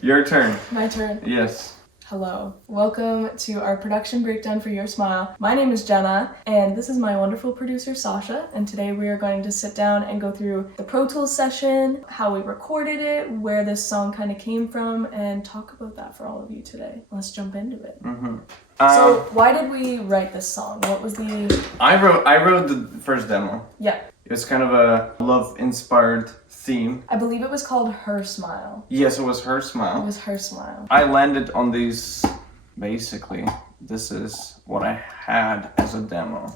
Your turn. My turn. Yes. Hello. Welcome to our production breakdown for Your Smile. My name is Jenna, and this is my wonderful producer, Sasha, and today we are going to sit down and go through the Pro Tools session, how we recorded it, where this song kind of came from, and talk about that for all of you today. Let's jump into it. So, why did we write this song? What was the... I wrote the first demo. Yeah. It was kind of a love-inspired theme. I believe it was called Her Smile. Yes, it was Her Smile. It was Her Smile. I landed on these, basically, this is what I had as a demo.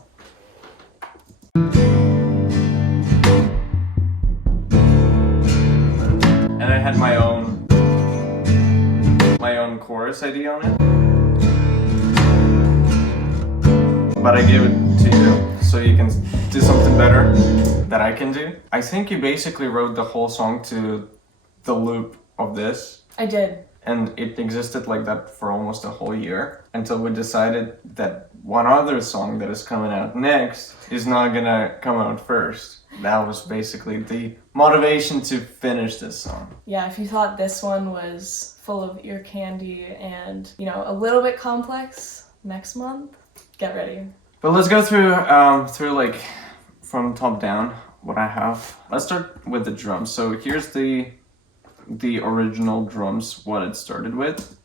And I had my own chorus idea on it. But I gave it to you, so you can do something better that I can do. I think you basically wrote the whole song to the loop of this. I did. And it existed like that for almost a whole year until we decided that one other song that is coming out next is not gonna come out first. That was basically the motivation to finish this song. Yeah, if you thought this one was full of ear candy and, a little bit complex, next month, get ready. But let's go through like from top down what I have. Let's start with the drums. So here's the original drums, what it started with.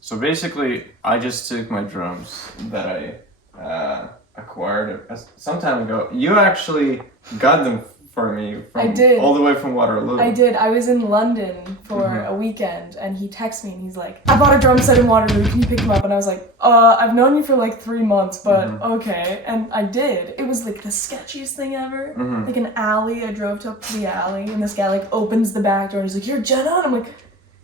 So basically, I just took my drums that I acquired some time ago. You actually got them for me I did. All the way from Waterloo. I did. I was in London for a weekend and he texted me and he's like, I bought a drum set in Waterloo, can you pick them up? And I was like, I've known you for like 3 months, but okay. And I did. It was like the sketchiest thing ever. Like an alley, I drove up to the alley and this guy like opens the back door and he's like, you're Jenna? And I'm like,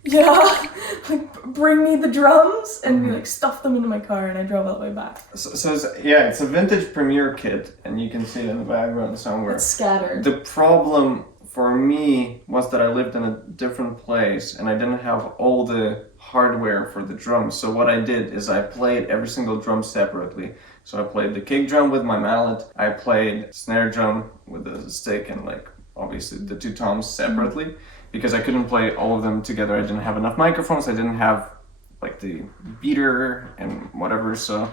yeah, like bring me the drums, and we like stuffed them into my car and I drove all the way back. So it's a vintage Premiere kit and you can see it in the background somewhere. It's scattered. The problem for me was that I lived in a different place and I didn't have all the hardware for the drums. So what I did is I played every single drum separately. So I played the kick drum with my mallet, I played snare drum with the stick and like obviously the two toms separately. Because I couldn't play all of them together. I didn't have enough microphones, I didn't have like the beater and whatever, so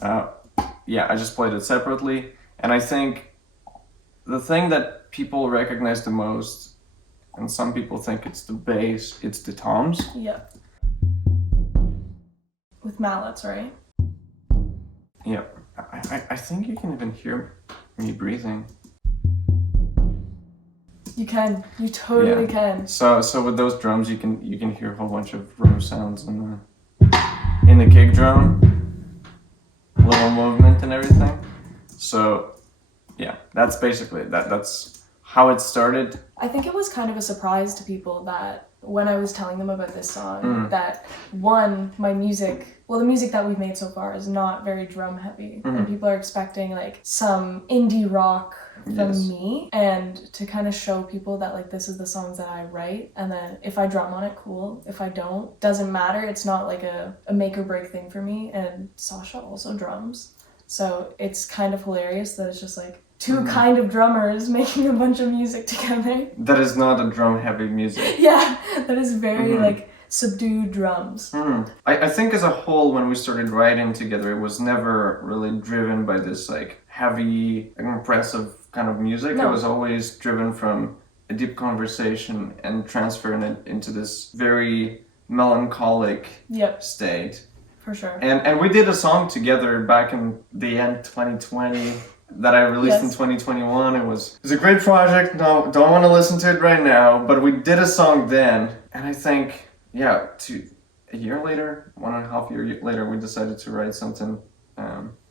I just played it separately. And I think the thing that people recognize the most, and some people think it's the bass, it's the toms. Yeah. With mallets, right? Yeah, I think you can even hear me breathing. You can. You totally can. So with those drums, you can hear a whole bunch of room sounds in the kick drum, little movement and everything. So yeah, that's basically it. That's how it started. I think it was kind of a surprise to people that when I was telling them about this song, that one, the music that we've made so far is not very drum heavy, and people are expecting like some indie rock from me, and to kind of show people that like this is the songs that I write, and then if I drum on it, cool. If I don't, doesn't matter. It's not like a make or break thing for me. And Sasha also drums, so it's kind of hilarious that it's just like two kind of drummers making a bunch of music together. That is not a drum heavy music. Yeah, that is very like subdued drums. I think as a whole, when we started writing together, it was never really driven by this like heavy, impressive kind of music. No. It was always driven from a deep conversation and transferring it into this very melancholic state. For sure. And we did a song together back in the end 2020 that I released in 2021. It was a great project. No, don't want to listen to it right now, but we did a song then, and I think a year later, 1.5 years later, we decided to write something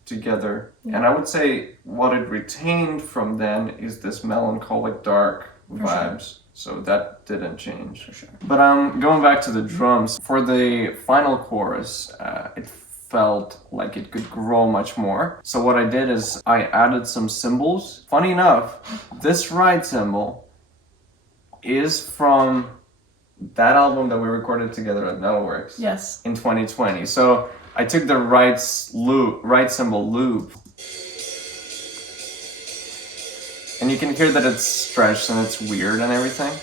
together. And I would say what it retained from then is this melancholic, dark vibes. So that didn't change. For sure. But going back to the drums, for the final chorus, it felt like it could grow much more. So what I did is I added some cymbals. Funny enough, this ride cymbal is from that album that we recorded together at Metalworks. Yes. In 2020. So I took the right cymbal loop. And you can hear that it's stretched and it's weird and everything.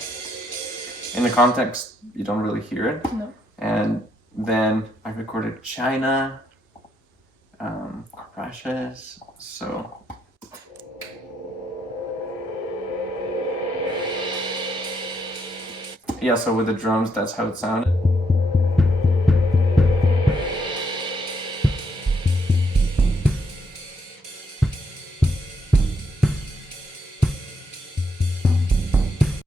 In the context, you don't really hear it. No. And then I recorded China, Crashes, so... Yeah, so with the drums, that's how it sounded.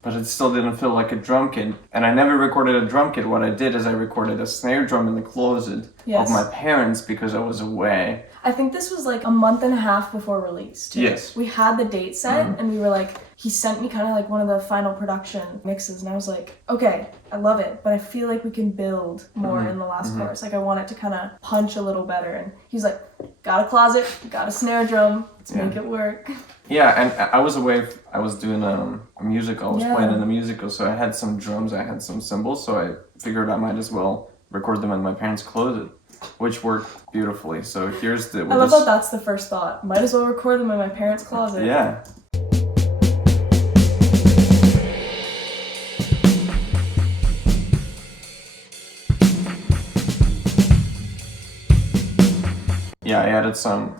But it still didn't feel like a drum kit. And I never recorded a drum kit. What I did is I recorded a snare drum in the closet of my parents because I was away. I think this was like a month and a half before release, too. Yes. We had the date set, and we were like, he sent me kind of like one of the final production mixes, and I was like, okay, I love it, but I feel like we can build more in the last chorus. Like, I want it to kind of punch a little better. And he's like, got a closet, got a snare drum, let's make it work. Yeah, and I was away, I was doing a musical, I was playing in a musical, so I had some drums, I had some cymbals, so I figured I might as well record them in my parents' closet, which worked beautifully. So here's the... I love that that's the first thought. Might as well record them in my parents' closet. Yeah. Yeah, I added some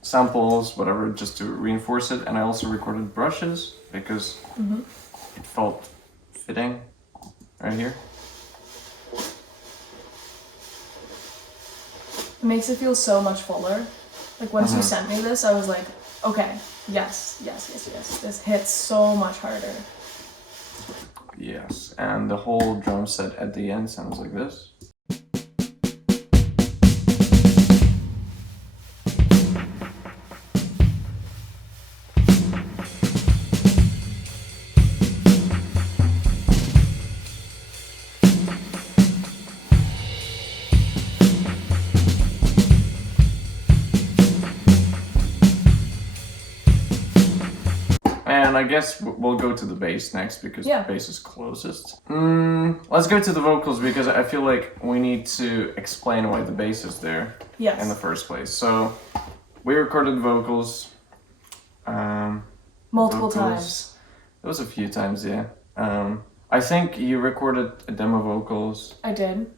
samples, whatever, just to reinforce it, and I also recorded brushes because it felt fitting right here. It makes it feel so much fuller. Like once you sent me this, I was like, okay, yes. This hits so much harder. Yes, and the whole drum set at the end sounds like this. And I guess we'll go to the bass next because the bass is closest. Let's go to the vocals because I feel like we need to explain why the bass is there in the first place. So we recorded vocals. Multiple times. It was a few times, yeah. I think you recorded a demo vocals. I did.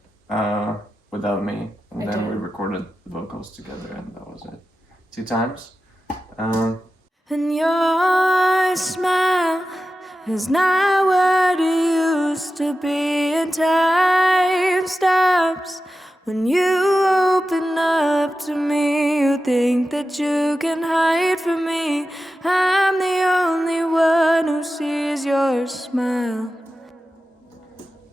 Without me. And then we recorded the vocals together and that was it. 2 times. And your smile is not what it used to be, and time stops when you open up to me. You think that you can hide from me. I'm the only one who sees your smile.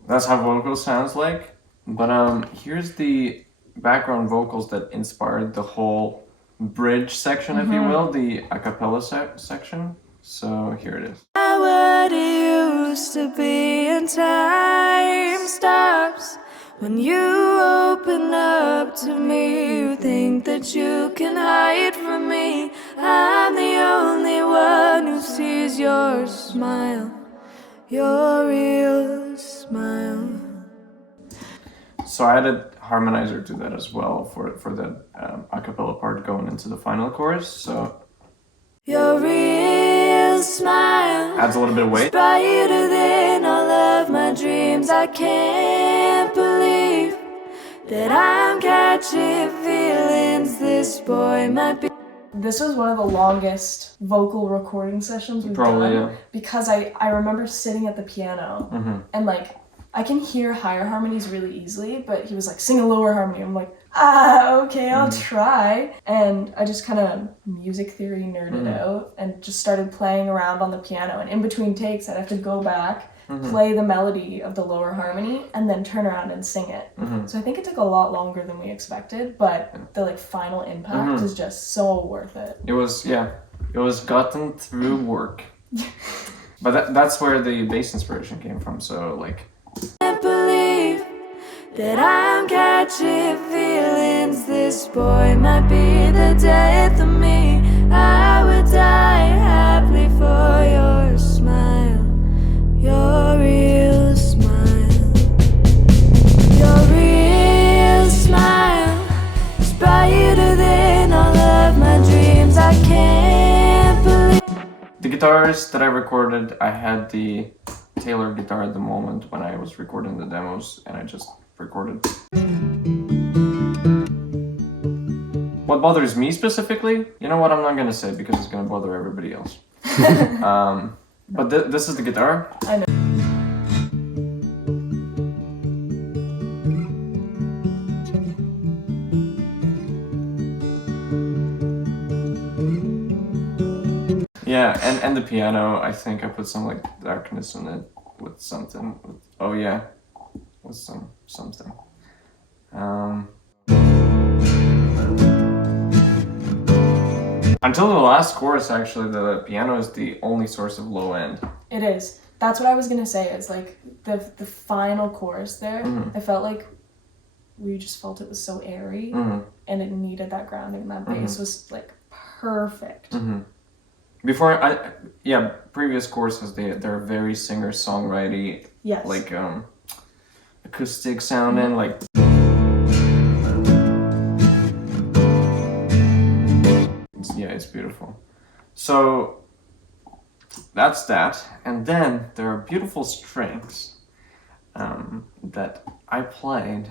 That's how vocals sounds like. But here's the background vocals that inspired the whole bridge section, if you will, the a cappella section. So here it is. What it used to be, and time stops when you open up to me. You think that you can hide from me. I'm the only one who sees your smile, your real smile. So I added harmonizer to that as well for the a cappella part going into the final chorus. So your real smile adds a little bit of weight. Brighter than all of my dreams. I can't believe that I'm catching feelings. This boy might be. This was one of the longest vocal recording sessions we've done because I remember sitting at the piano and like I can hear higher harmonies really easily, but he was like, sing a lower harmony. I'm like, okay, I'll try. And I just kind of music theory nerded out and just started playing around on the piano. And in between takes, I'd have to go back, play the melody of the lower harmony, and then turn around and sing it. So I think it took a lot longer than we expected, but the like final impact is just so worth it. It was gotten through work. But that's where the bass inspiration came from. So like, Can't believe that I'm catching feelings. This boy might be the death of me. I would die happily for your smile, your real smile. guitars that I recorded, I had the Taylor guitar at the moment when I was recording the demos, and I just recorded. What bothers me specifically? You know what, I'm not gonna say because it's gonna bother everybody else. But this is the guitar. I know. Yeah, and the piano, I think I put some like darkness in it with something. Oh yeah, with something. Until the last chorus, actually, the piano is the only source of low end. It is. That's what I was gonna say. Is like the final chorus there. I felt like we just felt it was so airy, and it needed that grounding. And that bass was like perfect. Before previous courses they're very singer-songwriter, Yes. like acoustic sounding, like. It's beautiful. So that's that, and then there are beautiful strings that I played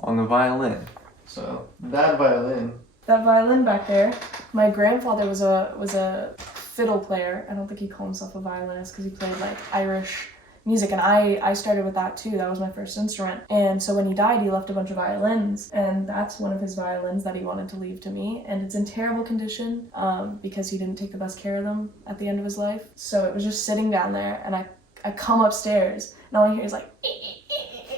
on the violin. So that violin back there. My grandfather was a fiddle player. I don't think he called himself a violinist because he played like Irish music, and I started with that too. That was my first instrument. And so when he died, he left a bunch of violins, and that's one of his violins that he wanted to leave to me. And it's in terrible condition because he didn't take the best care of them at the end of his life. So it was just sitting down there, and I come upstairs, and all I hear is like,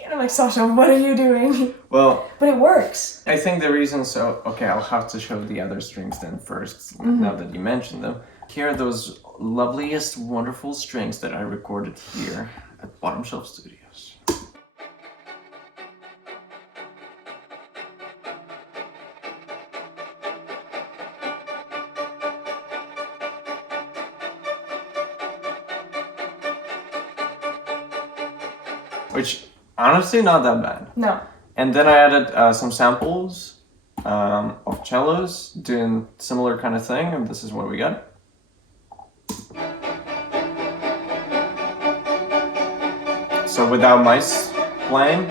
and I'm like, Sasha, what are you doing? Well, but it works. I think the reason, okay, I'll have to show the other strings then first, now that you mentioned them. Here are those loveliest, wonderful strings that I recorded here at Bottom Shelf Studios. Which, honestly, not that bad. No. And then I added some samples of cellos doing similar kind of thing, and this is what we got. So without mice playing.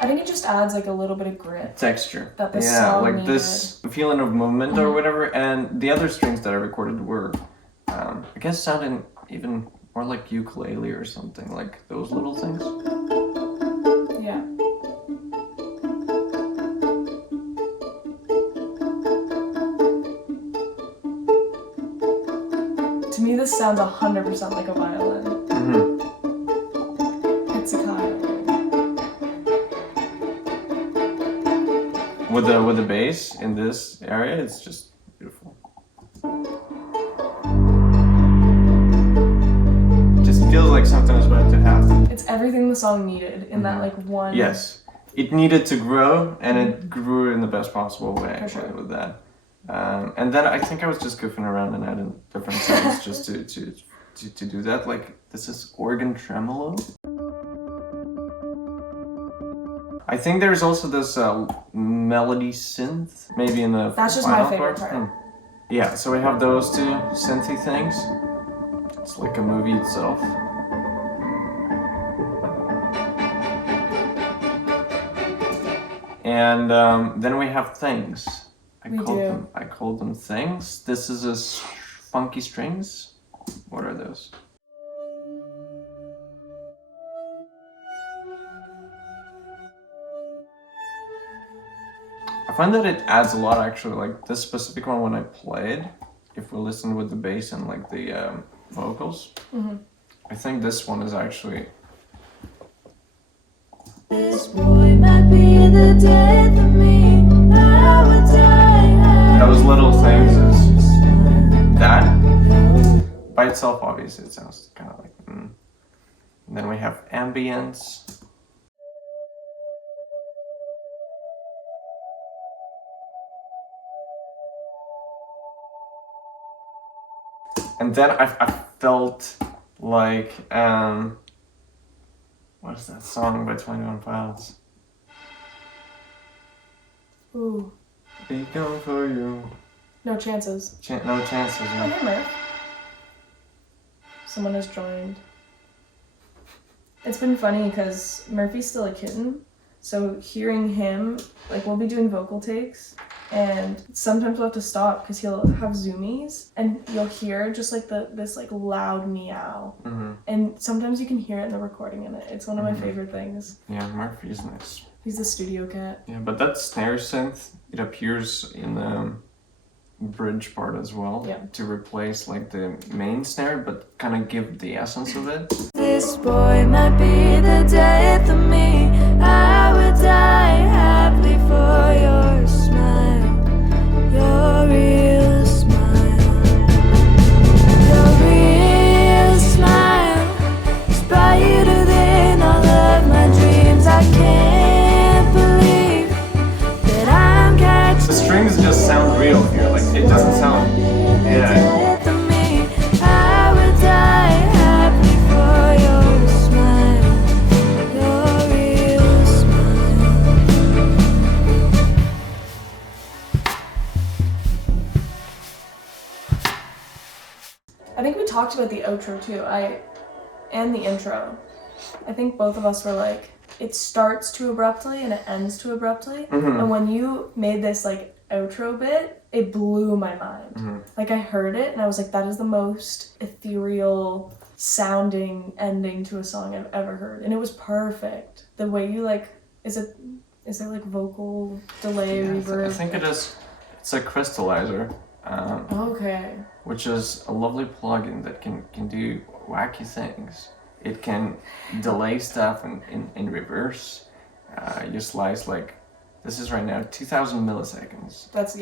I think it just adds like a little bit of grit. Texture. That the song like needed. This feeling of movement or whatever. And the other strings that I recorded were, I guess, sounding even more like ukulele or something, like those little things. Yeah. To me, this sounds 100% like a violin. Pizzicato. With the bass in this area, it's just beautiful. Just feels like something is about to happen. It's everything the song needed in that like one. Yes, it needed to grow, and it grew in the best possible way actually with that. And then I think I was just goofing around and adding different sounds just to do that. Like, this is organ tremolo. I think there's also this melody synth, maybe in the That's just final my favorite part. Yeah, so we have those two synthy things. It's like a movie itself. And then we have things. I called them things. This is a funky strings. What are those? I find that it adds a lot actually, like this specific one when I played, if we listen with the bass and like the vocals, I think this one is actually... This boy might be the death of me. I would die. Those little things is that. By itself, obviously, it sounds kind of like... And then we have ambience. And then I felt like, what is that song by 21 Pilots? Ooh. Be gone for you. No chances. No chances. Oh, Yeah. hey, Murph. Someone has joined. It's been funny because Murphy's still a kitten, so hearing him, like, we'll be doing vocal takes, and sometimes we'll have to stop because he'll have zoomies, and you'll hear just like this like loud meow, and sometimes you can hear it in the recording, and it's one of my favorite things. Yeah, Murphy's nice. He's the studio cat. Yeah, but that snare synth, it appears in the bridge part as well, to replace like the main snare, but kind of give the essence of it. This boy might be the death of me. I would die happily for your smile, your real smile. Your real smile is brighter than all of my dreams. I can't believe that I'm catching. The strings just sound real here, like it doesn't sound, I would die happy for your smile, your real smile. I think we talked about the outro too, and the intro. I think both of us were like, it starts too abruptly and it ends too abruptly. And when you made this like outro bit, it blew my mind. Like I heard it and I was like, that is the most ethereal sounding ending to a song I've ever heard. And it was perfect. The way you like, is there like vocal delay, reverb? I think it is. It's a crystallizer. Okay. Which is a lovely plugin that can do wacky things. It can delay stuff in reverse. You slice like, this is right now 2,000 milliseconds. That's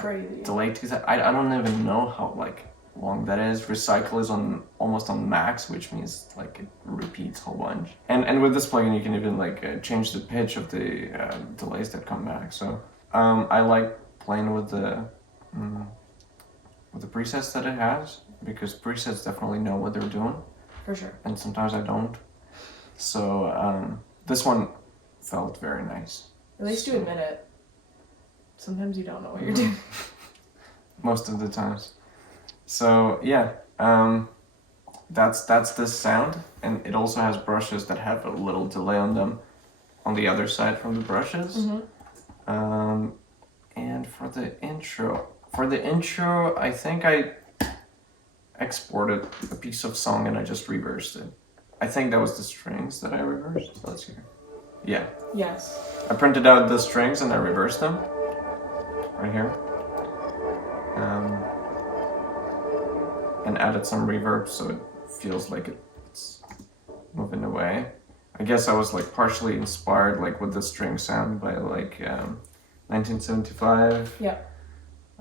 crazy. Delay 2,000. I don't even know how like long that is. Recycle is almost on max, which means like it repeats a whole bunch. And with this plugin, you can even like change the pitch of the delays that come back. So I like playing with the presets that it has, because presets definitely know what they're doing. For sure. And sometimes I don't. So this one felt very nice. At least you admit it. Sometimes you don't know what you're doing. Most of the times. So yeah, that's this sound, and it also has brushes that have a little delay on them on the other side from the brushes. And for the intro, I think I exported a piece of song and I just reversed it. I think that was the strings that I reversed. Let's hear. Yeah. Yes. I printed out the strings and I reversed them. Right here. And added some reverb so it feels like it's moving away. I guess I was like partially inspired like with the string sound by like 1975. Yeah.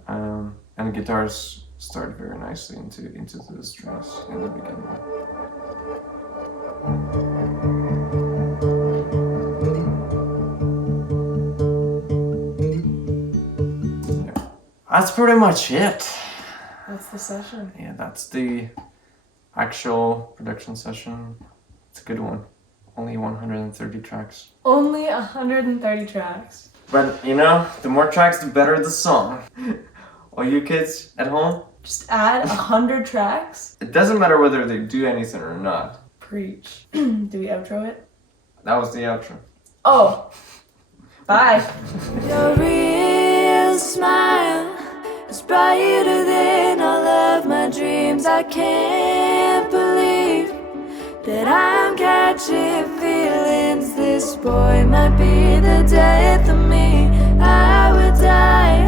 And guitars start very nicely into the strings in the beginning. Yeah. That's pretty much it. That's the session. Yeah, that's the actual production session. It's a good one. Only 130 tracks. Only 130 tracks. But you know, the more tracks, the better the song. All you kids at home, Just add 100 tracks? it doesn't matter whether they do anything or not. Preach. Do we outro it? That was the outro. Oh. Bye. Your real smile is brighter than all of my dreams. I can't believe that I'm catching feelings. This boy might be the death of me. I would die